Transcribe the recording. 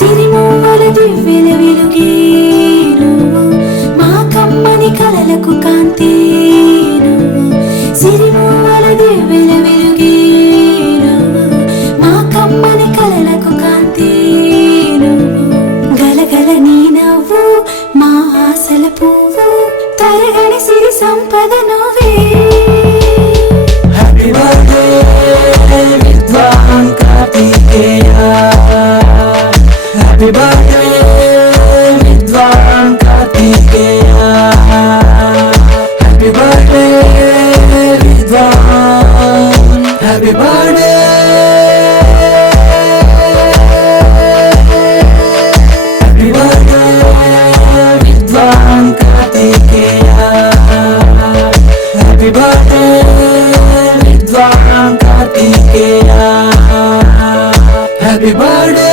సిరిమూవల దివ్వెల వెలుగే నువ్వు మా కమ్మని కలలకు కాంతి నువ్వు సిరిమూవల దివ్వెల వెలుగే నువ్వు మా కమ్మని కలలకు కాంతి నువ్వు గలగల నీ నవ్వు మా ఆశల పువ్వు తరగని సిరి సంపద నువ్వే హ్యాపీ బర్త్డే విద్వాన్ కార్తికేయ హ్యాపీ బర్త్డే విద్వాన్ కార్తికేయ హ్యాపీ బర్త్డే విద్వాన్ హ్యాపీ బర్త్డే హ్యాపీ బర్త్డే విద్వాన్ కార్తికేయ హ్యాపీ బర్త్డే విద్వాన్ కార్తికేయ హ్యాపీ బర్త్డే